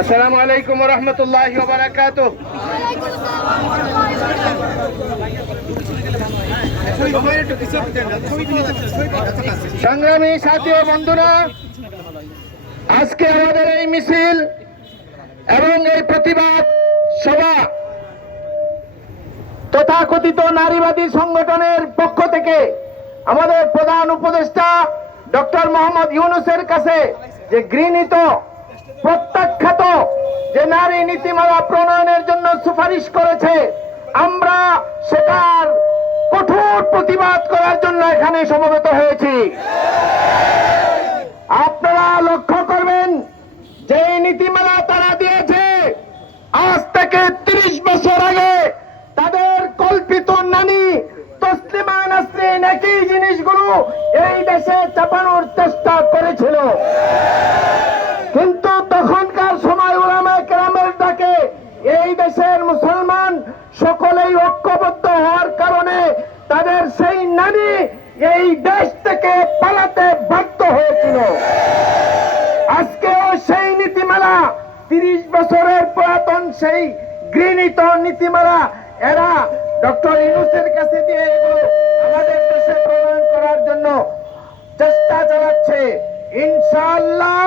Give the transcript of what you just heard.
আসসালামু আলাইকুম ওয়া রাহমাতুল্লাহি ওয়া বারাকাতুহু। সংগ্রামী সাথী ও বন্ধুরা, আজকে আমাদের এই মিছিল এবং এই প্রতিবাদ সভা তথাকথিত নারীবাদী সংগঠনের পক্ষ থেকে আমাদের প্রধান উপদেষ্টা ডক্টর মোহাম্মদ ইউনূসের কাছে যে গৃহীত প্রত্যাখ্যাত যে নারী নীতিমালা প্রণয়নের জন্য সুপারিশ করেছে, আমরা সেটার কঠোর প্রতিবাদ করার জন্য এখানে সমবেত হয়েছি। আপনারা লক্ষ্য করবেন যে নীতিমালা তারা দিয়েছে আজ থেকে 30 বছর আগে তাদের কল্পিত নানি তসলিমা নাসরিন একই জিনিসগুলো এই দেশে চাপানোর চেষ্টা করেছিল, কিন্তু তখনকার সময় উলামায়ে কেরামের ডাকে এই দেশের মুসলমান সকলেই ঐক্যবদ্ধ হওয়ার কারণে তাদের সেই নানি এই দেশ থেকে পালাতে বাধ্য হয়েছিল। আজকেও সেই নীতিমালা 30 বছরের পুরাতন সেই গৃহীত নীতিমালা এরা ডক্টর ইউনূসের কাছে দিয়ে এগুলো আমাদের দেশে প্রণয়ন করার জন্য চেষ্টা চালাচ্ছে। ইনশাআল্লাহ